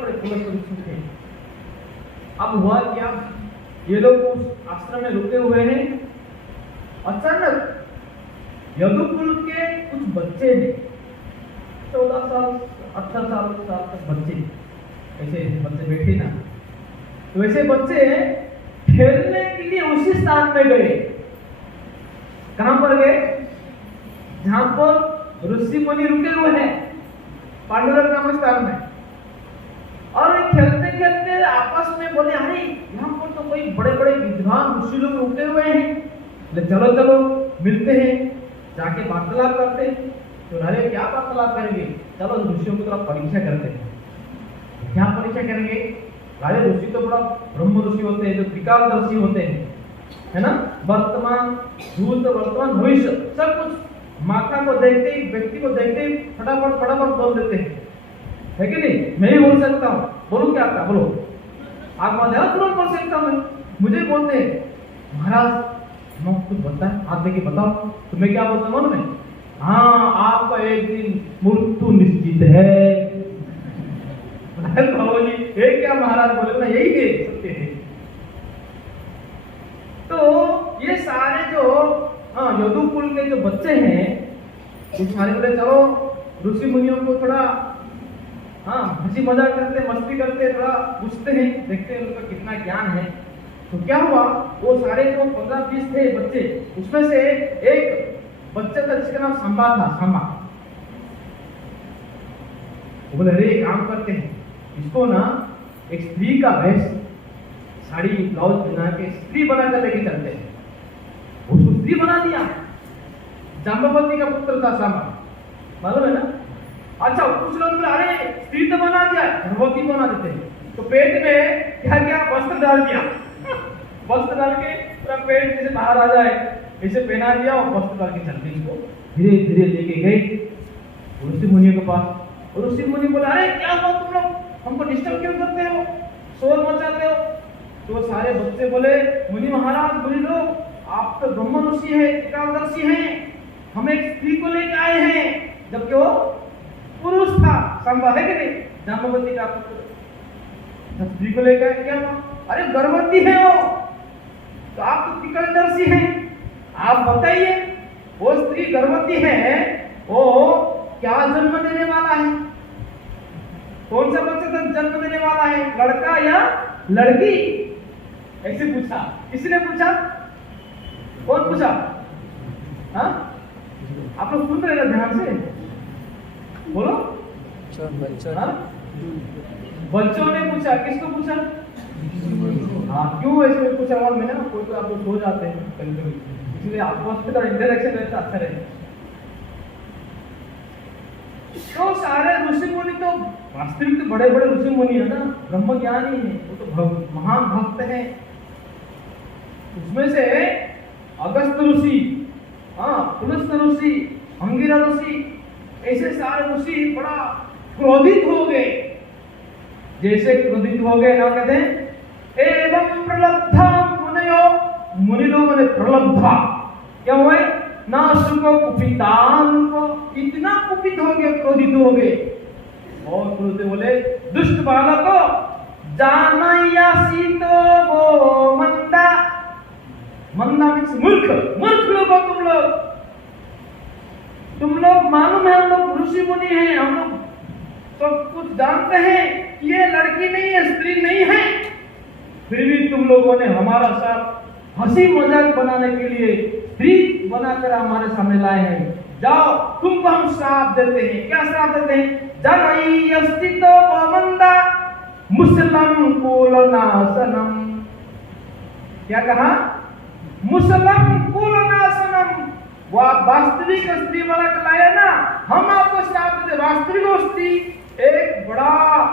बड़े पुलस्त ऋषि थे। अब हुआ क्या, ये लोग उस आश्रम में रुके हुए हैं। अचानक यदुकुल के कुछ बच्चे हैं, 14 साल 18 साल तक बच्चे, ऐसे बच्चे बैठे ना, तो वैसे बच्चे खेलने के लिए उसी स्थान में गए। कहां पर गए? जहां पर ऋषि मुनि रुके हुए हैं, पांडुरंग नामक स्थान में। और खेलते खेलते आपस में बोले, अरे यहाँ पर तो कोई बड़े बड़े विद्वान ऋषि लोग रुके हुए हैं, चलो चलो मिलते हैं, जाके वार्तालाप करते हैं। तो अरे क्या वार्तालाप करेंगे, चलो ऋषियों की तरफ परीक्षा करते हैं। क्या परीक्षा करेंगे? अरे ऋषि तो बड़ा ब्रह्म ऋषि होते हैं, जो त्रिकालदर्शी होते हैं, है ना, वर्तमान भूत वर्तमान भविष्य सब कुछ माता को देखते ही, व्यक्ति को देखते ही फटाफट बोल देते हैं, है कि नहीं? मैं ही बोल सकता हूँ, बोलूं क्या आपका, बोलो आप मान तुरंत बोल सकता हूँ, मुझे बोलते हैं महाराज मैं कुछ बता, हाथ देके बताओ, तो मैं क्या बोलता हूँ मैं, हाँ आपका एक दिन मृत्यु निश्चित है। बाबू जी ये क्या महाराज बोले ना, यही है सत्य है। तो ये सारे जो यदुकुल के जो बच्चे हैं, वो सारे बोले चलो ऋषि मुनियों को थोड़ा हंसी मजाक करते, मस्ती करते, थोड़ा पूछते हैं, देखते हैं उनका कितना ज्ञान है। तो क्या हुआ, वो सारे जो 15-20 थे बच्चे, उसमें से एक बच्चा था जिसका नाम सांबा था। सांबा बोले अरे काम करते हैं, इसको ना एक स्त्री का वेश, साड़ी ब्लाउज बना के स्त्री बनाकर लेके चलते हैं। उसको स्त्री बना दिया। जाम्बवती का पुत्र था सांबा, मालूम है ना? अच्छा कुछ लोग अरे स्त्री तो बना दिया, गर्भवती बना देते हैं। तो पेट में क्या क्या वस्त्र डाल दिया, वस्त्र डाल के पूरा पेट जैसे बाहर आ जाए ऐसे पहना दिया, और वस्त्र डाल के चलते इसको धीरे धीरे लेके गए ऋषि मुनियों के पास। और ऋषि मुनि बोला अरे क्या हुआ, तुम लोग हमको डिस्टर्ब क्यों करते हो, शोर मचाते हो? तो सारे बच्चे बोले मुनि महाराज मुनि लोग, आप तो ब्रह्म ऋषि है, त्रिकालदर्शी हैं, हम एक स्त्री को लेके आए हैं, जबकि वो पुरुष था, संभव है कि नहीं, जाम्बवती का पुत्र। स्त्री को लेकर क्या हुआ? अरे गर्भवती है वो, तो आप तो त्रिकालदर्शी हैं, आप बताइए वो स्त्री गर्भवती है, वो क्या जन्म देने वाला है? कौन सा बच्चा जन्म देने वाला है, लड़का या लड़की? ऐसे पूछा। किसने पूछा? कौन पूछा? आप लोग सुन रहे हैं ध्यान से, बोलो। बच्चों ने पूछा। किसको पूछा? क्यों ऐसे पूछा? और मैंने ना कोई आप लोग सो जाते हैं कभी कभी, इसलिए आपको इंटरेक्शन रहता अच्छा रहे। तो सारे ऋषि मुनि तो वास्तविक तो बड़े बड़े ऋषि मुनि है ना, ब्रह्म ज्ञानी है, वो तो महान भक्त है। उसमें से अगस्त ऋषि, पुलस्त ऋषि, अंगिरा ऋषि, ऐसे सारे ऋषि बड़ा क्रोधित हो गए। जैसे क्रोधित हो गए ना, कहते हैं एवं प्रलब्धा मुनियो, मुनि लोगों ने प्रलब्धा क्या हुए ना, सुको कुपितान को, इतना कुपित हो गए, क्रोधित हो गए। और क्रोधित बोले दुष्ट बालको जानयासी तो वो मंदा, मंदा मीन्स मूर्ख, मूर्ख लोगो तुम लोग मालूम है हम लोग ऋषि मुनि हैं, हम लोग सब कुछ जानते हैं कि ये लड़की नहीं है, स्त्री नहीं है, फिर भी तुम लोगों ने हमारा साथ हंसी मजाक बनाने के लिए स्त्री बनाकर हमारे सामने लाए हैं। जाओ तुमको हम श्राप देते हैं। क्या श्राप देते हैं? जनयस्तितो वमंदा मुसलम कुलनाशनम। क्या कहा? मुसलम कुलनाशनम। वो आप वास्तविक स्त्री वाला लाए ना, हम आपको श्राप देते। वास्तविक स्त्री एक बड़ा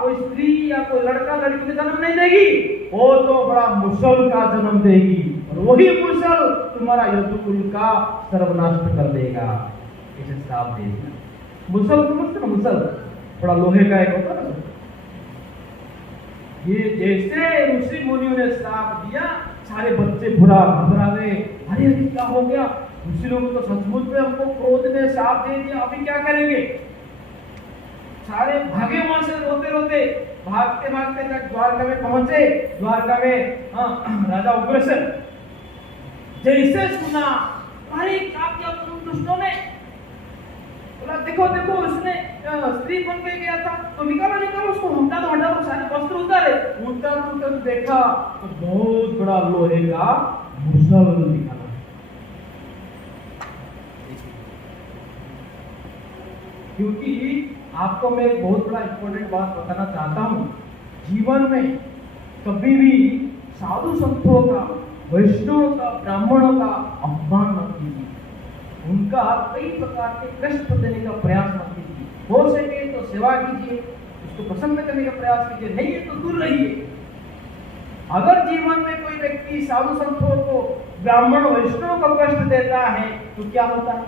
कोई स्त्री या कोई लड़का लड़की का जन्म नहीं देगी, वो तो बड़ा मुसल का जन्म देगी, और वही मुसल तुम्हारा यदुकुल का सर्वनाश कर देगा। इसे श्राप दे दिया। मुसल समझते ना, मुसल बड़ा लोहे का एक होता है। ये जैसे ऋषि मुनियों ने श्राप दिया, सारे बच्चे बुरा घबरा गए। अरे अरे क्या हो गया, ऋषि लोगों तो सचमुच में हमको क्रोध ने श्राप दे दिया, अभी क्या करेंगे? सारे भागे वहां से रोते रोते, भागते भागते तक द्वारका में पहुंचे। द्वारका में राजा उग्रसेन जैसे सुना, अरे क्या किया तुम दुष्टों ने? बोला देखो देखो उसने स्त्री बन के गया था, तो निकालो निकालो उसको, हटा दो हटा दो, सारे वस्त्र उतारे। उतार देखा तो बहुत बड़ा लोहे का मुसल निकाला। क्योंकि आपको मैं एक बहुत बड़ा इंपॉर्टेंट बात बताना चाहता हूँ, जीवन में कभी भी साधु संतों का, वैष्णव का, ब्राह्मणों का अपमान मत कीजिए, उनका कई प्रकार के कष्ट देने का प्रयास मत कीजिए। हो सके तो सेवा कीजिए, उसको प्रसन्न करने का प्रयास कीजिए, नहीं है तो दूर रहिए। अगर जीवन में कोई व्यक्ति साधु संतों को, ब्राह्मण वैष्णव को कष्ट देता है तो क्या होता है?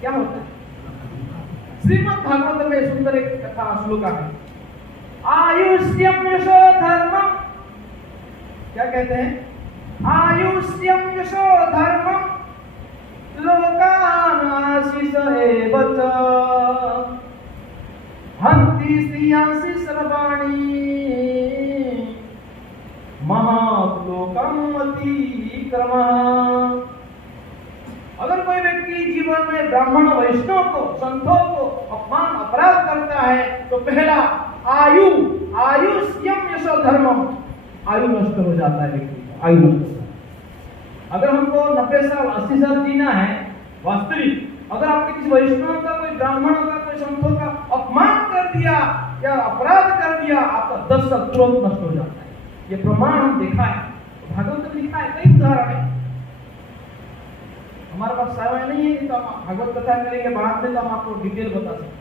क्या होता है? श्रीमद् भागवत में सुंदर एक कथा श्लोक है, आयुष्यम यशो धर्मम। क्या कहते हैं? आयुष्यम यशो धर्मम लोकानाशिष एव च हन्ति श्रियांसि सर्वाणि महालोकम अतिक्रमः। अगर कोई व्यक्ति जीवन में ब्राह्मण वैष्णव को, संतों को अपमान अपराध करता है तो पहला आयुष्यम यशो धर्मम, आयु नष्ट हो जाता है व्यक्ति का, आयु नष्ट हो जाता है। अगर हमको 90 साल 80 साल जीना है वास्तविक, अगर आपने किसी वैष्णव का, कोई ब्राह्मण का, कोई संतों का अपमान कर दिया या अपराध कर दिया, आपका 10 साल तुरंत नष्ट हो जाता है। ये प्रमाण हम देखा है, भागवत में लिखा है, कई उदाहरण है। हमारे पास समय नहीं है तो हम भागवत कथा करेंगे बाद में, तो हम आपको डिटेल बता सकते।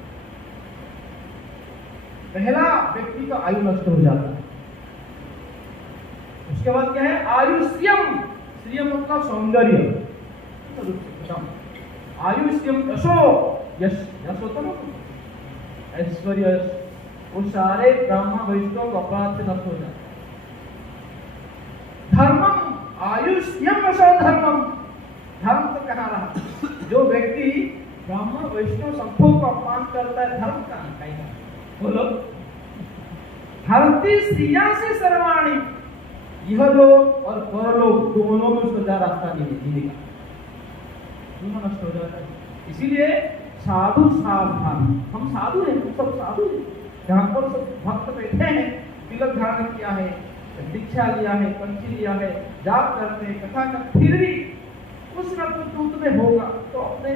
पहला व्यक्ति का आयु नष्ट हो जाता है। उसके बाद क्या है? आयुष्यम, श्रियम मतलब सौंदर्य, आयुष्यम यशो, यश यश होता ना, ऐश्वर्य, वो सारे ब्राह्मण वैष्णव अपराध से नष्ट हो जाते। धर्मम, आयुष्यम यशो धर्मम, धर्म तो कहा रहा, जो व्यक्ति ब्राह्मण वैष्णव संतों को अपमान करता है, धर्म का नहीं है। बोलो, हरती श्रियांसि सर्वाणि, यह लोग और परलोक दोनों में उसका रास्ता नहीं है जीने का, दोनों नष्ट हो जाता है। इसीलिए साधु सावधान, हम साधु हैं, हम सब साधु हैं। जहाँ पर सब भक्त बैठे हैं, तिलक धारण किया है, दीक्षा लिया है, पंची लिया है, जाप करते हैं, कथा करते, फिर भी कुछ न कुछ दूत में होगा तो अपने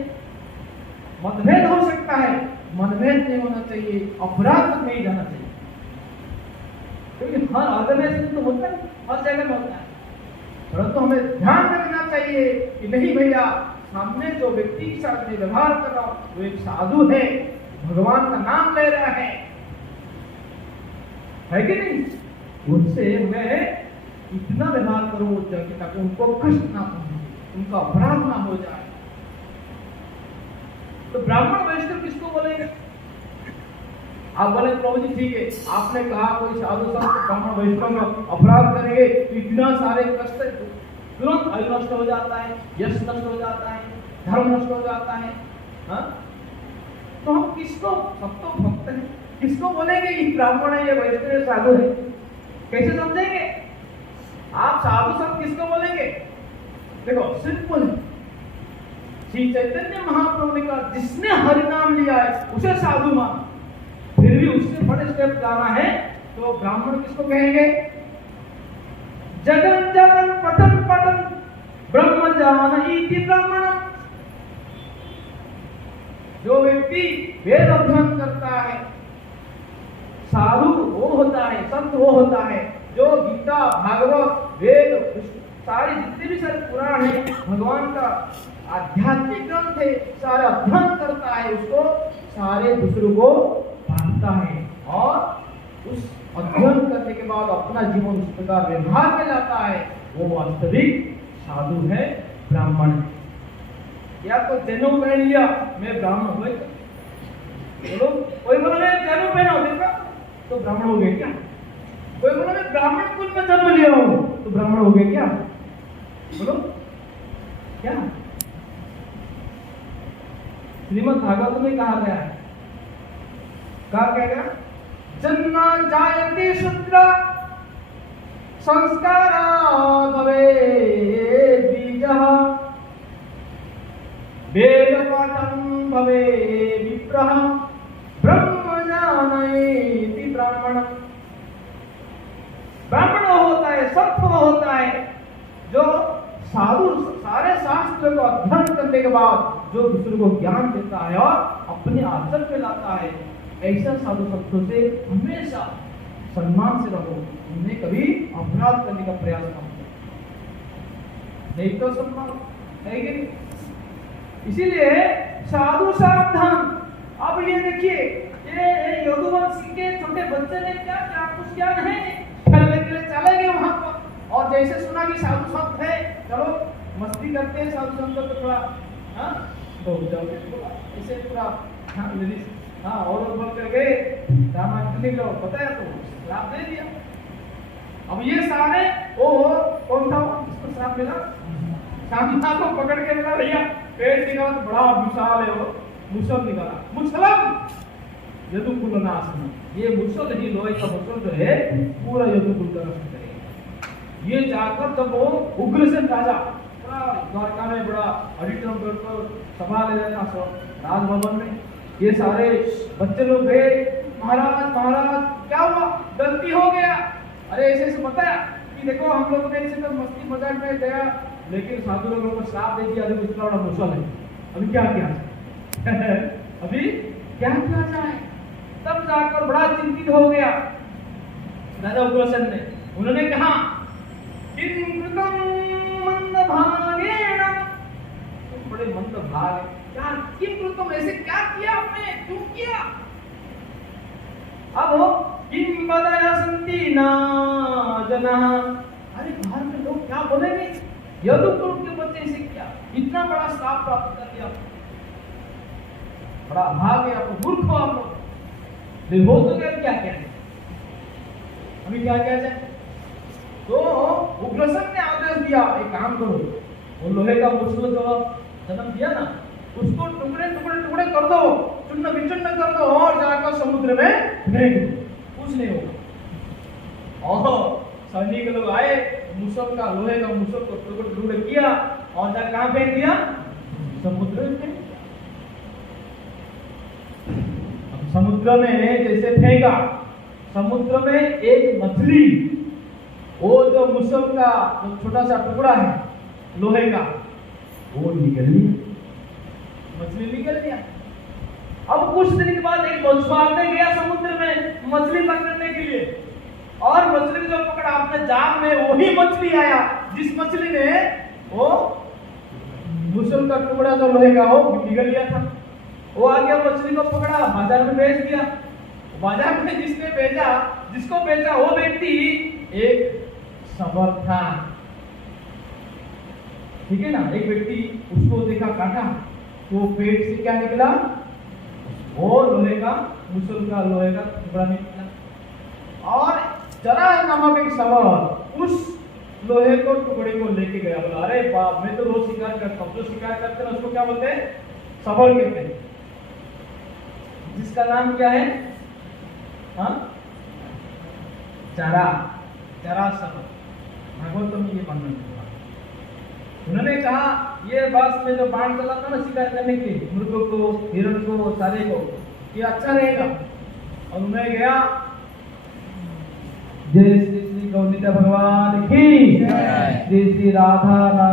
मतभेद हो सकता है, मतभेद नहीं होना चाहिए, अपराध तक नहीं जाना चाहिए। क्योंकि हर ऑर्गेनाइजेशन तो होता है, हर जगह में होता है, परंतु हमें ध्यान रखना चाहिए कि नहीं भैया, सामने जो व्यक्ति के साथ में व्यवहार कर रहा हूं वो एक साधु है, भगवान का नाम ले रहा है कि नहीं? उनसे मैं इतना व्यवहार करूं ताकि उनको कष्ट ना पहुंचे, उनका अपराध ना हो जाए। तो ब्राह्मण वैष्णव किसको बोलेंगे? आप बोले प्रभु जी ठीक है, आपने कहा कोई साधु संत ब्राह्मण वैष्णव का अपराध करेंगे तो इतना सारे कष्ट, तुरंत आयु नष्ट हो जाता है, यश नष्ट हो जाता है, धर्म नष्ट हो जाता है। हाँ, तो हम किसको, सब तो भक्त हैं, किसको बोलेंगे ये ब्राह्मण है, ये वैष्णव है, साधु है? कैसे समझेंगे? आप साधु संत किसको बोलेंगे? देखो सिंपल है, श्री चैतन्य महाप्रभु ने कहा जिसने हरि नाम लिया है उसे साधु मान। फिर भी उससे बड़े स्टेप जाना है तो ब्राह्मण किसको कहेंगे? जगन जगन पठन पठन ब्रह्म जानति ब्राह्मण। जो व्यक्ति वेद अध्ययन करता है, साधु वो होता है, संत वो होता है जो गीता, भागवत, वेद, सारे जितने भी सारे पुराण है, भगवान का आध्यात्मिक ग्रंथ है, सारा अध्ययन करता है, उसको सारे दूसरों को बांटता है और उस अध्ययन करने के बाद अपना जीवन उस प्रकार व्यवहार में लाता है, वो वास्तविक साधु है, ब्राह्मण है। या तो जनेऊ पहन लिया मैं ब्राह्मण हुए, बोलो कोई बोला मैं जनेऊ पहना देखा तो ब्राह्मण हो गए क्या? कोई बोला मैं ब्राह्मण कुल में जन्म लिया हूं तो ब्राह्मण हो गए क्या? बोलो क्या? श्रीमद् भागवत में कहा गया है क्या कहेगा? जन्म जायते शूद्र संस्कार भवेत् बीजः वेद पाठं भवेत् विप्रः ब्रह्म जानयति ब्राह्मणः। ब्राह्मण होता है, सत्व होता है, जो साधु सारे शास्त्र को अध्ययन करने के बाद जो दूसरे को ज्ञान देता है और अपने आचरण में लाता है, ऐसा साधु संतों से हमेशा सम्मान से रहो, उन्हें कभी अपराध करने का प्रयास न करो, नहीं तो सम्मान है कि नहीं? इसीलिए साधु सावधान। अब ये देखिए, ये यदुवंशी के छोटे बच्चे ने क्या क्या कुछ क्या नहीं खेलने के लिए चले गए वहां पर, और जैसे सुना कि साधु संत है, चलो मस्ती करते हैं, साधु संत तो थोड़ा तो ऐसे पूरा और बोल कर गए रामायण को पता है तो श्राप दे दिया। अब ये सारे ओ कौन था इसको श्राप मिला? शांता को पकड़ के मिला, भैया पेट निकाला तो बड़ा विशाल है वो, मुसल निकाला, मुसलम यदुकुल नाशनम। ये मुसल ही लोहे का मुसल जो है पूरा यदुकुल का नष्ट करेगा। ये जाकर जब वो उग्रसेन राजा द्वारका में बड़ा ऑडिटोरियम पर सभा ले रहा था राजभवन में, ये सारे बच्चे लोग गए, महाराज महाराज क्या हुआ, गलती हो गया। अरे ऐसे ऐसे बताया कि देखो हम लोग ने इसे तो मस्ती मजाक में गया, लेकिन साधु लोगों को श्राप दे दिया, अभी इतना बड़ा मुसल है, अभी क्या किया अभी क्या किया जाए? तब जाकर बड़ा चिंतित हो गया राजा उग्रसेन ने। उन्होंने कहा किम कृतं मंदभागेन, तुम बड़े मंदभाग है, क्या किम कृतं, ऐसे क्या किया आपने, क्यों किया? अब हो किम बदया संति ना जनः, अरे बाहर में लोग क्या बोलेंगे, यदुकुल के बच्चे ऐसे किया, इतना बड़ा श्राप प्राप्त कर लिया, बड़ा भाग है आपको, मूर्ख हो आप लोग, हो तो क्या क्या है, अभी क्या क्या जाए? तो उग्रसेन ने आदेश दिया, एक काम करो, वो लोहे का मुसल जो जन्म दिया ना, उसको टुकड़े टुकड़े टुकड़े कर दो, चूर्ण विचूर्ण कर दो और जाकर समुद्र में फेंक दो, कुछ नहीं होगा। और सैनिक लोग आए, मुसल का लोहे का मुसल को टुकड़े टुकड़े किया और जाकर कहाँ फेंक दिया? समुद्र में। समुद्र में जैसे फेंका, समुद्र में एक मछली, वो जो मुसल का जो छोटा सा टुकड़ा है लोहे का, वो निकल लिया, मछली निकल गया। अब कुछ दिन के बाद एक मछुआरा गया समुद्र में मछली पकड़ने के लिए, और मछली जो पकड़ा अपने जाल में, वही मछली आया जिस मछली ने वो मुसल का टुकड़ा जो लोहे का वो निकल लिया था। वो आ गया, मछली को पकड़ा, बाजार में बेच दिया। बाजार में जिसने बेचा, जिसको बेचा वो व्यक्ति एक सबर था, ठीक है ना, एक व्यक्ति उसको देखा, काटा तो पेट से क्या निकला? वो लोहे का मुसल का लोहे का टुकड़ा निकला। और जरा नामक एक सबर उस लोहे को टुकड़े को लेके गया, बोला अरे बाप, मैं तो रोज शिकार करता हूँ, जो शिकार करते हैं उसको क्या बोलते हैं? सबर कहते हैं, जिसका नाम क्या है? हाँ, चरा, चरा सबर, भागवतम में ये वर्णन हुआ। उन्होंने कहा ये बस में जो बाण चला था ना शिकार करने के लिए, मृगों को, हिरण को, सारे को, ये अच्छा रहेगा। और मैं गया, जय श्री श्री गौरीता भगवान की, जय श्री श्री राधा